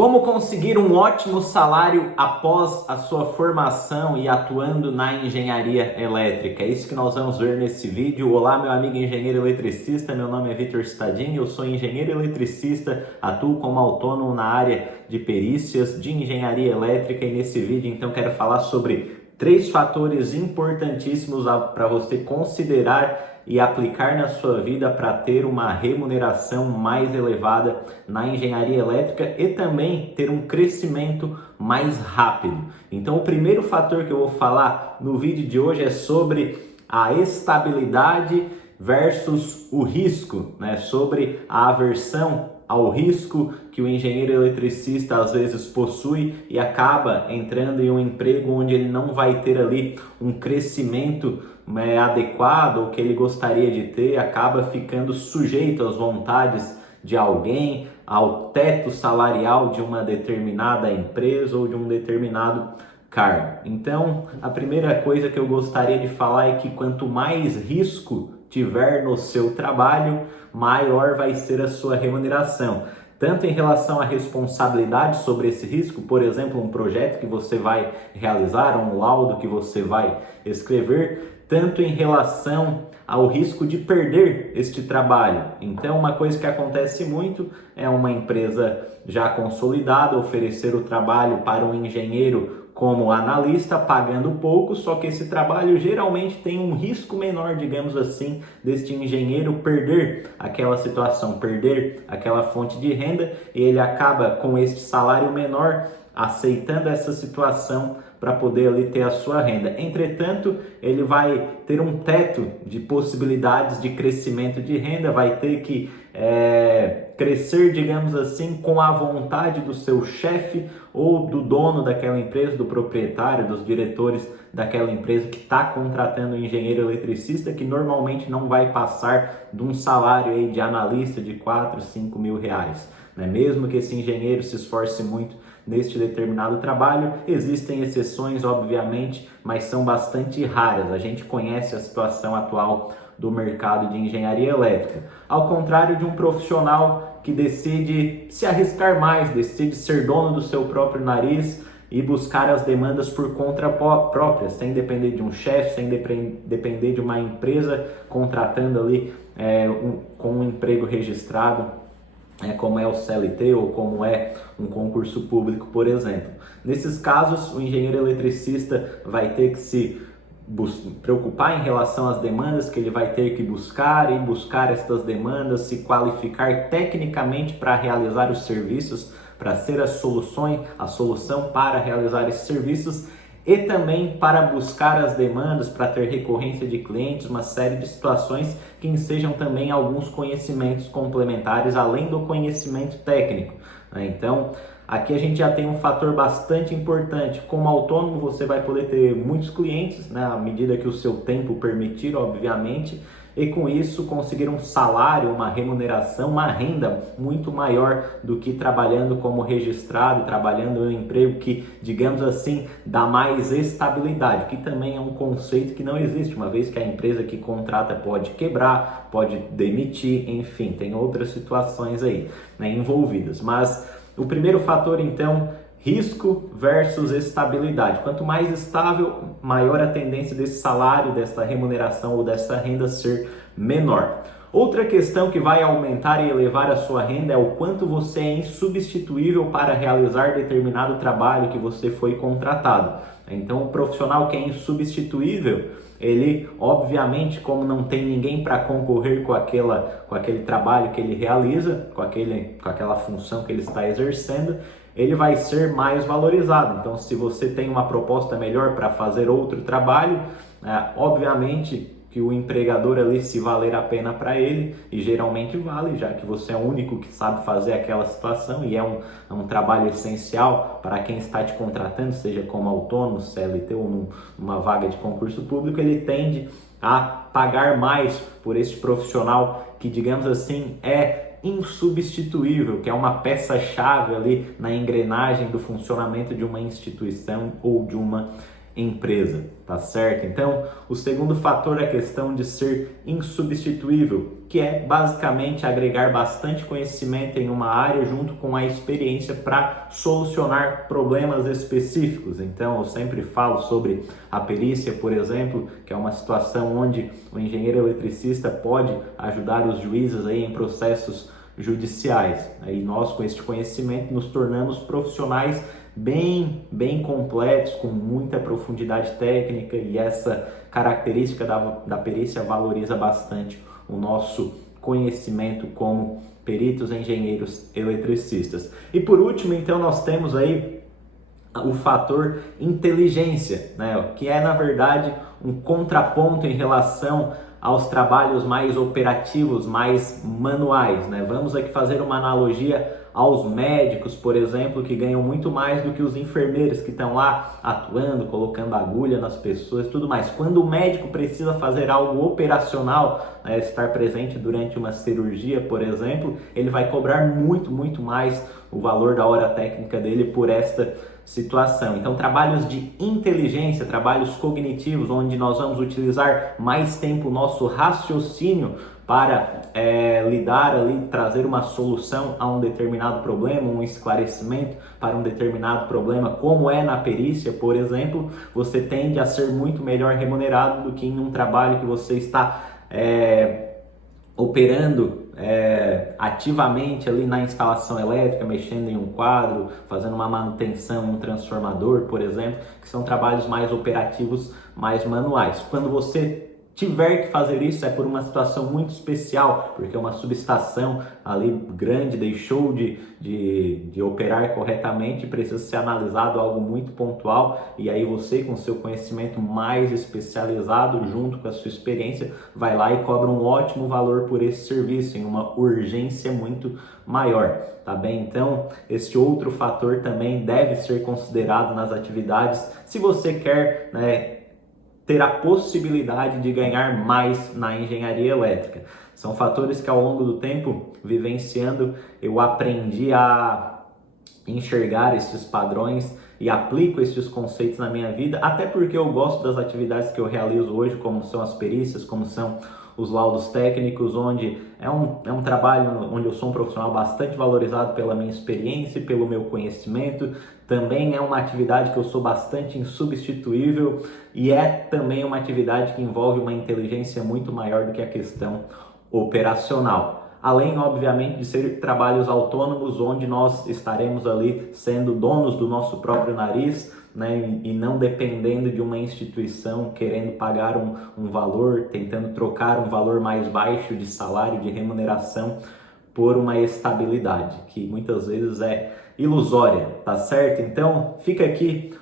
Como conseguir um ótimo salário após a sua formação e atuando na engenharia elétrica? É isso que nós vamos ver nesse vídeo. Olá, meu amigo engenheiro eletricista, meu nome é Vitor Stadin, eu sou engenheiro eletricista, atuo como autônomo na área de perícias de engenharia elétrica e nesse vídeo então quero falar sobre 3 fatores importantíssimos para você considerar e aplicar na sua vida para ter uma remuneração mais elevada na engenharia elétrica e também ter um crescimento mais rápido. Então, o primeiro fator que eu vou falar no vídeo de hoje é sobre a estabilidade versus o risco, né? Sobre a aversão ao risco que o engenheiro eletricista às vezes possui e acaba entrando em um emprego onde ele não vai ter ali um crescimento adequado ou que ele gostaria de ter, acaba ficando sujeito às vontades de alguém, ao teto salarial de uma determinada empresa ou de um determinado cargo. Então, a primeira coisa que eu gostaria de falar é que quanto mais risco tiver no seu trabalho, maior vai ser a sua remuneração. Tanto em relação à responsabilidade sobre esse risco, por exemplo, um projeto que você vai realizar, um laudo que você vai escrever, tanto em relação ao risco de perder este trabalho. Então, uma coisa que acontece muito é uma empresa já consolidada oferecer o trabalho para um engenheiro como analista, pagando pouco, só que esse trabalho geralmente tem um risco menor, digamos assim, deste engenheiro perder aquela situação, perder aquela fonte de renda, e ele acaba com este salário menor aceitando essa situação para poder ali ter a sua renda. Entretanto, ele vai ter um teto de possibilidades de crescimento de renda, vai ter que crescer, digamos assim, com a vontade do seu chefe ou do dono daquela empresa, do proprietário, dos diretores daquela empresa que está contratando um engenheiro eletricista, que normalmente não vai passar de um salário aí de analista de 4, 5 mil reais. Né? Mesmo que esse engenheiro se esforce muito neste determinado trabalho, existem exceções, obviamente, mas são bastante raras. A gente conhece a situação atual do mercado de engenharia elétrica. Ao contrário de um profissional que decide se arriscar mais, decide ser dono do seu próprio nariz e buscar as demandas por conta própria, sem depender de um chefe, sem depender de uma empresa contratando ali com um emprego registrado, como é o CLT ou como é um concurso público, por exemplo. Nesses casos, o engenheiro eletricista vai ter que se preocupar em relação às demandas que ele vai ter que buscar e buscar estas demandas, se qualificar tecnicamente para realizar os serviços, para ser a solução para realizar esses serviços e também para buscar as demandas, para ter recorrência de clientes, uma série de situações que ensejam também alguns conhecimentos complementares além do conhecimento técnico. Então, aqui a gente já tem um fator bastante importante. Como autônomo, você vai poder ter muitos clientes, né, à medida que o seu tempo permitir, obviamente, e com isso conseguir um salário, uma remuneração, uma renda muito maior do que trabalhando como registrado, trabalhando em um emprego que, digamos assim, dá mais estabilidade, que também é um conceito que não existe, uma vez que a empresa que contrata pode quebrar, pode demitir, enfim, tem outras situações aí, né, envolvidas. Mas o primeiro fator, então, risco versus estabilidade. Quanto mais estável, maior a tendência desse salário, dessa remuneração ou dessa renda ser menor. Outra questão que vai aumentar e elevar a sua renda é o quanto você é insubstituível para realizar determinado trabalho que você foi contratado. Então, o profissional que é insubstituível, ele, obviamente, como não tem ninguém para concorrer com aquele trabalho que ele realiza, com aquela função que ele está exercendo, ele vai ser mais valorizado. Então, se você tem uma proposta melhor para fazer outro trabalho, obviamente que o empregador ali, se valer a pena para ele, e geralmente vale, já que você é o único que sabe fazer aquela situação e é um trabalho essencial para quem está te contratando, seja como autônomo, CLT ou numa vaga de concurso público, ele tende a pagar mais por este profissional que, digamos assim, é insubstituível, que é uma peça-chave ali na engrenagem do funcionamento de uma instituição ou de uma empresa, tá certo? Então, o segundo fator é a questão de ser insubstituível, que é basicamente agregar bastante conhecimento em uma área junto com a experiência para solucionar problemas específicos. Então, eu sempre falo sobre a perícia, por exemplo, que é uma situação onde o engenheiro eletricista pode ajudar os juízes aí em processos judiciais. Aí nós, com este conhecimento, nos tornamos profissionais bem completos, com muita profundidade técnica, e essa característica da perícia valoriza bastante o nosso conhecimento como peritos engenheiros eletricistas. E por último, então, nós temos aí o fator inteligência, né? Que é, na verdade, um contraponto em relação aos trabalhos mais operativos, mais manuais, né? Vamos aqui fazer uma analogia aos médicos, por exemplo, que ganham muito mais do que os enfermeiros que estão lá atuando, colocando agulha nas pessoas, tudo mais. Quando o médico precisa fazer algo operacional, né, estar presente durante uma cirurgia, por exemplo, ele vai cobrar muito mais o valor da hora técnica dele por esta situação. Então, trabalhos de inteligência, trabalhos cognitivos, onde nós vamos utilizar mais tempo o nosso raciocínio para lidar ali, trazer uma solução a um determinado problema, um esclarecimento para um determinado problema, como é na perícia, por exemplo, você tende a ser muito melhor remunerado do que em um trabalho que você está operando ativamente ali na instalação elétrica, mexendo em um quadro, fazendo uma manutenção em um transformador, por exemplo, que são trabalhos mais operativos, mais manuais. Quando você tiver que fazer isso, é por uma situação muito especial, porque uma subestação ali grande deixou de operar corretamente, precisa ser analisado algo muito pontual, e aí você, com seu conhecimento mais especializado, junto com a sua experiência, vai lá e cobra um ótimo valor por esse serviço, em uma urgência muito maior, tá bem? Então, este outro fator também deve ser considerado nas atividades, se você quer, né, ter a possibilidade de ganhar mais na engenharia elétrica. São fatores que ao longo do tempo, vivenciando, eu aprendi a enxergar esses padrões e aplico esses conceitos na minha vida, até porque eu gosto das atividades que eu realizo hoje, como são as perícias, como são os laudos técnicos, onde é um trabalho onde eu sou um profissional bastante valorizado pela minha experiência e pelo meu conhecimento. Também é uma atividade que eu sou bastante insubstituível e é também uma atividade que envolve uma inteligência muito maior do que a questão operacional. Além, obviamente, de ser trabalhos autônomos, onde nós estaremos ali sendo donos do nosso próprio nariz, né, e não dependendo de uma instituição querendo pagar um valor, tentando trocar um valor mais baixo de salário, de remuneração, por uma estabilidade, que muitas vezes é ilusória, tá certo? Então, fica aqui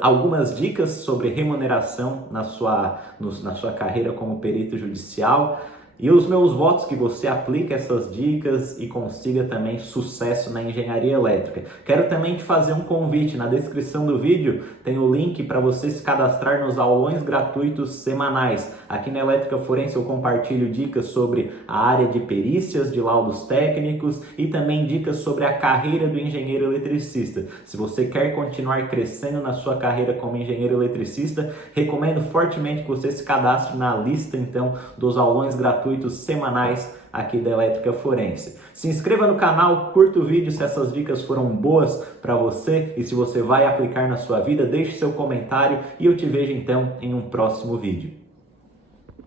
algumas dicas sobre remuneração na sua carreira como perito judicial. E os meus votos que você aplique essas dicas e consiga também sucesso na engenharia elétrica. Quero também te fazer um convite. Na descrição do vídeo tem o link para você se cadastrar nos aulões gratuitos semanais. Aqui na Elétrica Forense eu compartilho dicas sobre a área de perícias, de laudos técnicos e também dicas sobre a carreira do engenheiro eletricista. Se você quer continuar crescendo na sua carreira como engenheiro eletricista, recomendo fortemente que você se cadastre na lista então dos aulões gratuitos semanais aqui da Elétrica Forense. Se inscreva no canal, curta o vídeo se essas dicas foram boas para você e se você vai aplicar na sua vida, deixe seu comentário e eu te vejo então em um próximo vídeo.